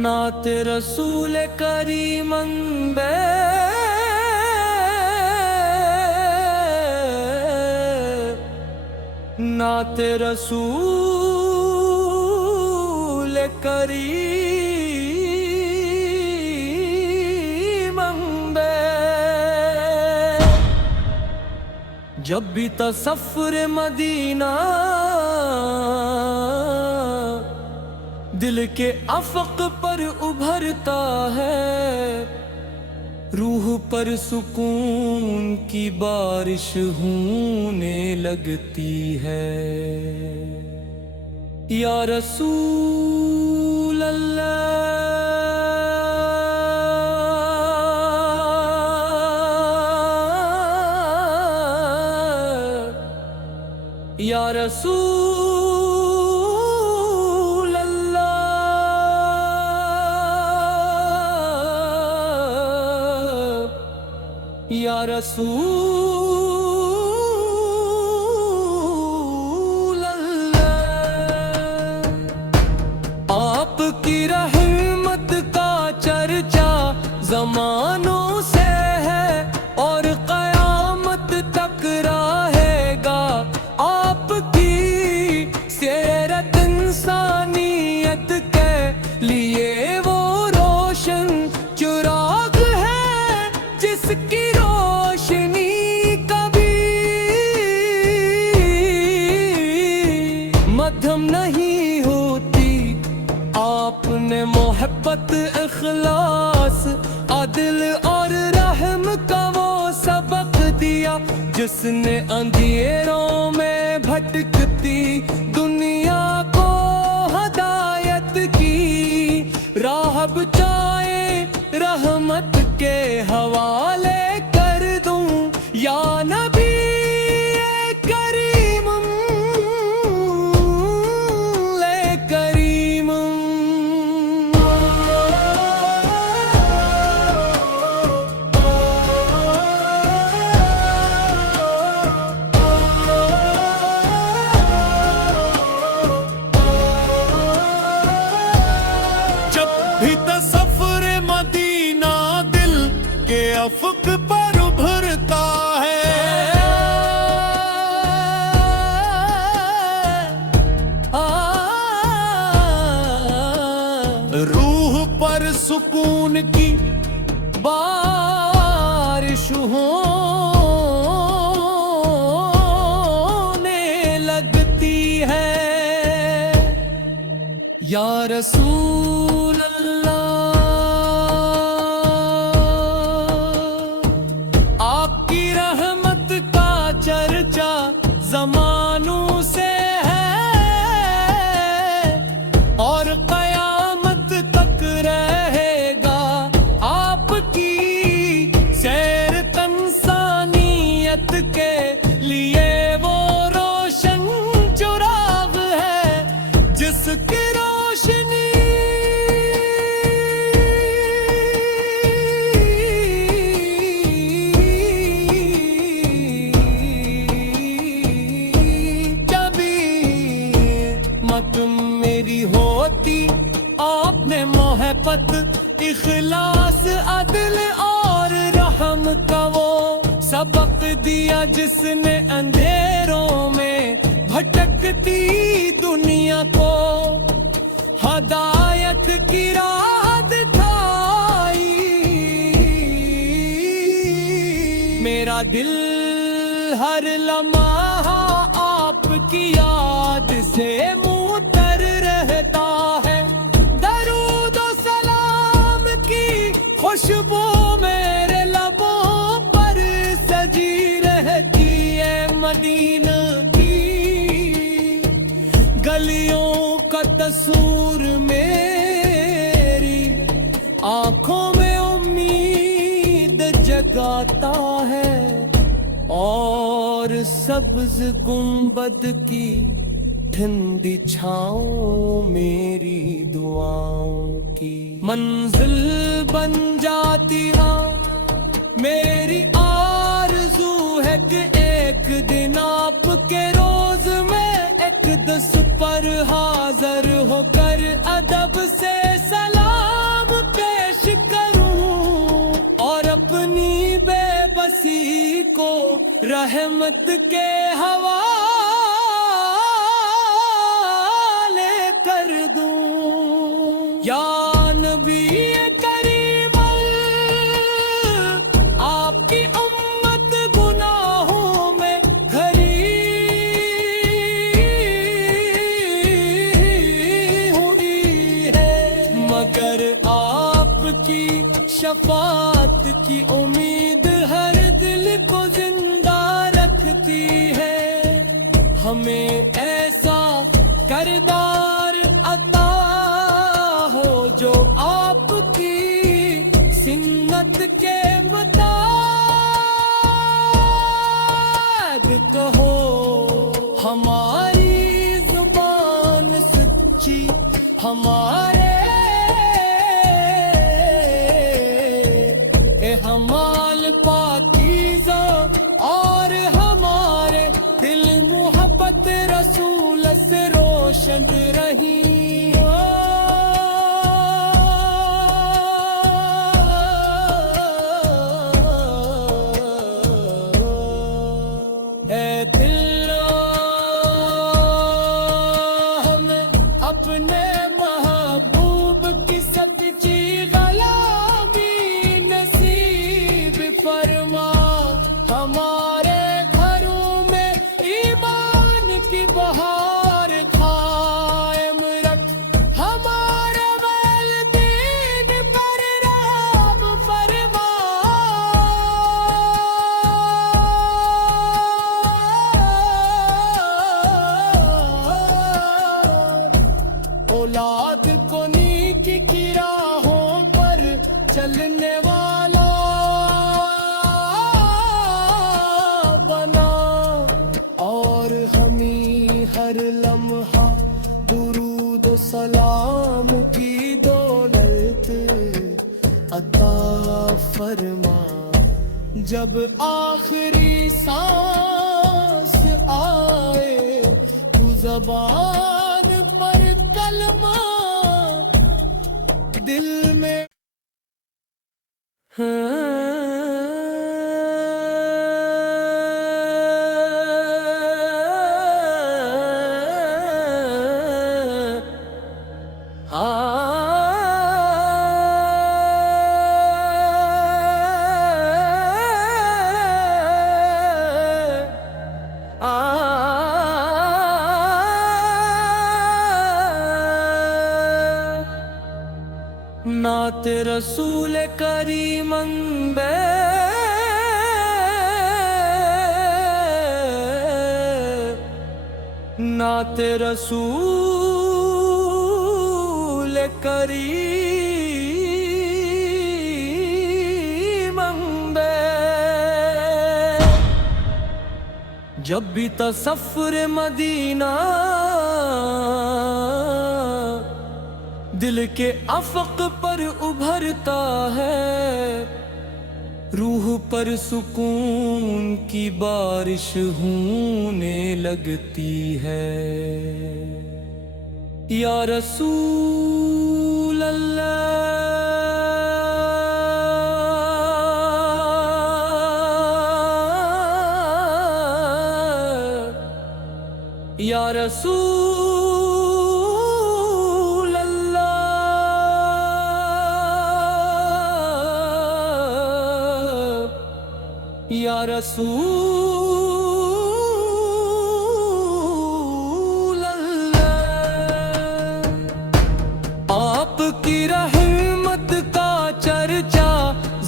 नात रसूल करीम बे नात रसूल करीम बे जब भी तसफ्फुर मदीना दिल के अफक पर उभरता है, रूह पर सुकून की बारिश होने लगती है। या रसूल अल्लाह, या रसूल या रसूल अल्लाह। आपकी रहमत का चर्चा ज़मानों से है और क़यामत तक रहेगा। आपकी सीरत इंसानियत के लिए वो रोशन चिराग है जिसकी मध्यम नहीं होती। आपने मोहब्बत, इखलास, अदल और रहम का वो सबक दिया जिसने अंधेरों में भटकती दुनिया को हदायत की। राह बचाए रहमत के हवाले कर दूं या नबी भी तसफ्फुर मदीना दिल के अफक पर उभरता है। रूह पर सुकून की बारिश होने लगती है। या रसूल आपकी रहमत का चर्चा ज़मानों से है और क़यामत तक रहेगा। आपकी सीरत इंसानियत के लिए वो रोशन चिराग है जिसकी रोशनी मेरी होती। आपने मोहब्बत, इखलास, अदल और रहम का वो सबक दिया जिसने अंधेरों में भटकती दुनिया को हदायत की राह दिखाई। मेरा दिल हर लम्हा आपकी याद से मुतर रहता है। दरूद और सलाम की खुशबू मेरे लबों पर सजी रहती है। मदीना की गलियों का तस्वीर मेरी आंखों में उम्मीद आता है, और सब्ज गुंबद की ठंडी छाँव मेरी दुआओं की मंजिल बन जाती हाँ। मेरी आरज़ू है कि एक दिन आपके रोज में इक़दस पर हाज़िर होकर अदब से सलाम पेश करूं, और अपनी बेबसी को रहमत के हवाले कर दूं। या नबी करीम, आपकी उम्मत गुनाहों में घरी हुई है, मगर आपकी शफात की उम्मीद हर दिल को जिंदा रखती है। हमें ऐसा करदार अता हो जो आपकी सिन्नत के मुताबिक हो। हमारी जुबान सच्ची, हमारे हमाल पाकीज़ा, और हमारे दिल मोहब्बत रसूल से रोशन रही। ऐ दिल हमें अपने महबूब की सच्ची ग़ुलामी नसीब फरमा। हमारे घरों में ईमान की बहार कायम रख, हमारे वालिदैन पर रहम फरमा। औलाद को नेकी की राहों पर चलने वाला बना, और हमें हर लम्हा दुरूद व सलाम की दौलत अता फरमा। जब आखिरी सांस आए तू ज़बान पर कलमा दिल में नात रसूल करीम बे नात रसूल करीम बे। जब भी तसफ्फुर मदीना दिल के अफक पर उभरता है, रूह पर सुकून की बारिश होने लगती है। या रसूल अल्लाह, या रसूल अल्लाह, या रसूल अल्लाह। आपकी रहमत का चर्चा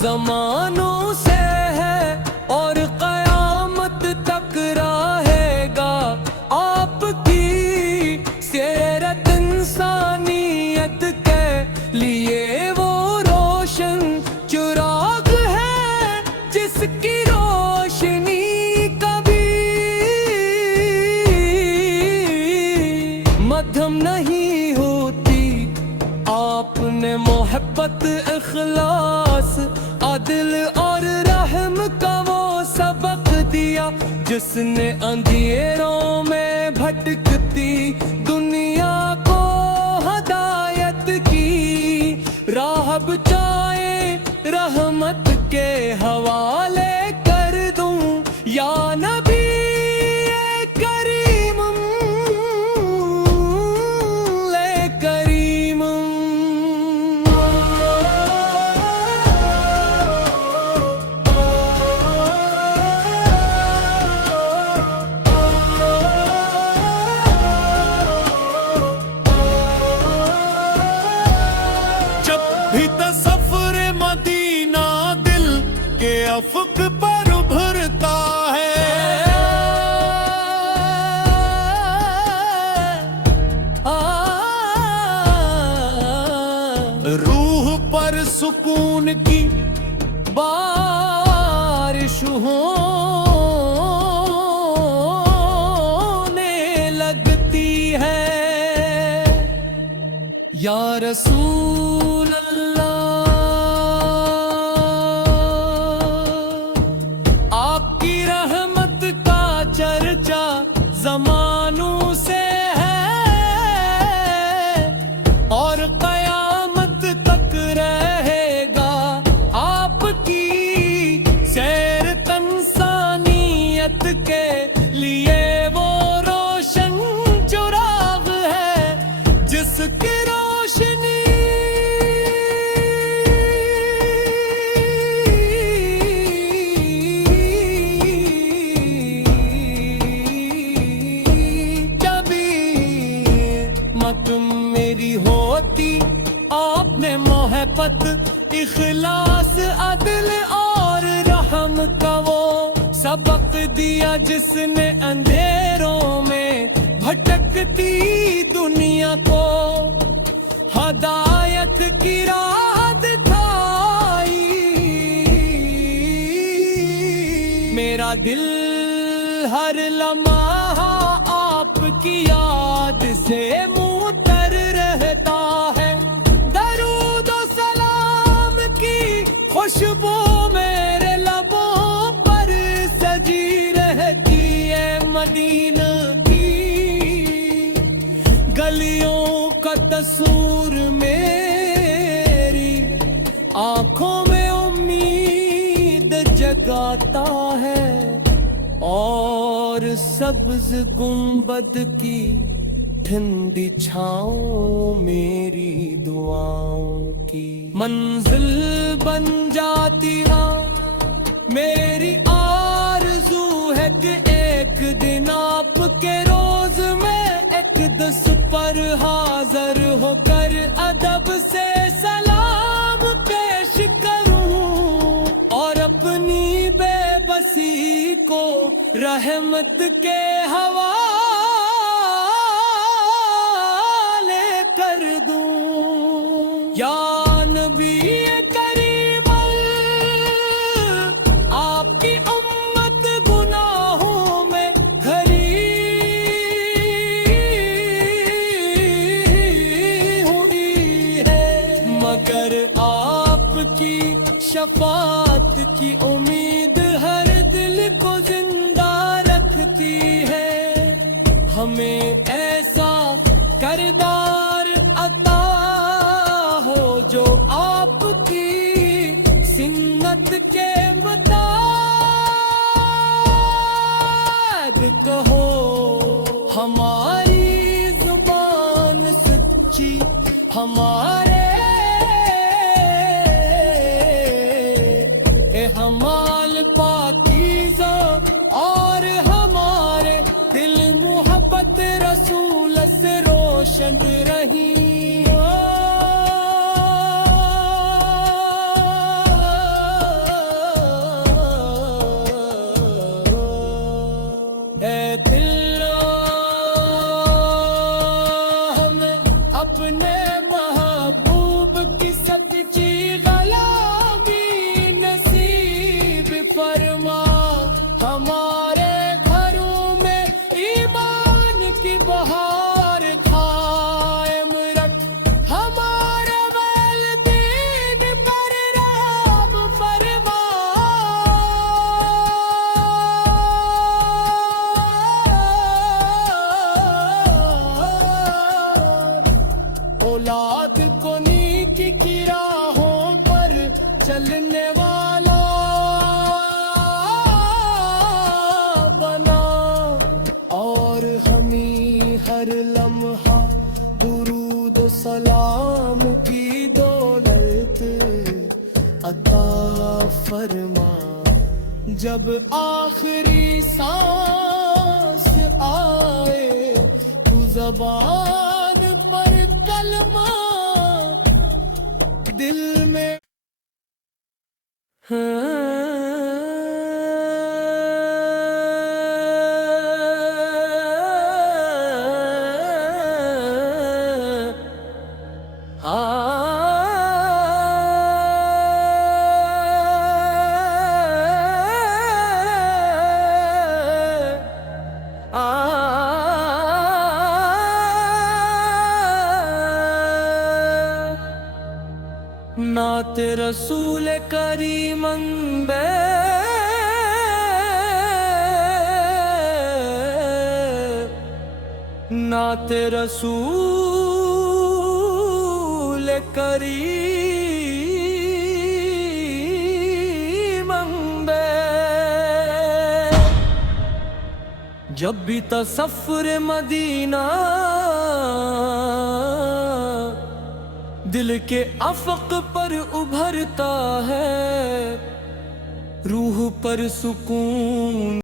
ज़मानों से है और क़यामत तक रहेगा। आपकी सीरत इंसानियत के लिए वो रोशन चिराग है जिसके محبت اخلاص عدل اور رحم کا وہ سبق دیا جس نے اندھیروں میں بھٹکتی دنیا کو ہدایت کی راہ بچائے رحمت کے حوالے کر دوں یا نبی کریم لے کریم بھی تصور مدینہ دل کے افق پر ابھرتا ہے، روح پر سکون کی بارش ہونے لگتی ہے یا رسول اللہ آپ کی رحمت کا چرچا زمانوں سے ہے اور قیامت تک رہے گا آپ کی سیر تنسانیت کے لیے وہ روشن چراغ ہے جس کی روشنی میری ہوتی آپ نے محبت اخلاص عدل اور رحم کا وہ سبق دیا جس نے اندھیروں میں بھٹکتی دنیا کو ہدایت کی راہ دکھائی میرا دل ہر لمحہ آپ کی یاد سے معطر رہتا ہے درود و سلام کی خوشبو میرے لبوں پر سجی رہتی ہے مدینہ کی گلیوں کا تصور میری آنکھوں میں امید جگاتا ہے اور سبز گنبد کی ٹھنڈی چھاؤں میری دعاؤں کی منزل بن جاتی میری آرزو ہے کہ ایک دن آپ کے روز میں اقدس پر حاضر ہو کر ادب سے سلام پیش کروں اور اپنی بے بسی کو رحمت کے حوالے کر دوں یا نبی کریم آپ کی امت گناہوں میں گھری ہوئی ہے مگر آپ کی شفاعت کی امید ہر دل کو زندہ رکھتی ہے ہمیں ایسا کردار عطا ہو جو آپ کی سنت کے مطابق کہو ہماری زبان سچی ہمارے اعمال پاکیزہ اور ہمارے دل محبت رسول سے روشن رہی चलने वाला बना, और हमी हर लम्हा दुरूद सलाम की दौलत अता फरमा। जब आखिरी सांस आए तू ज़बान पर कलमा दिल में नात रसूल करीम नात रसूल करीम जब भी तसफ्फुर मदीना दिल के अफक पर उभरता है, रूह पर सुकून